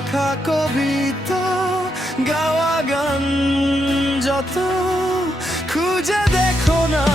কবিতা গাওয়া গান যত খুঁজে দেখো না।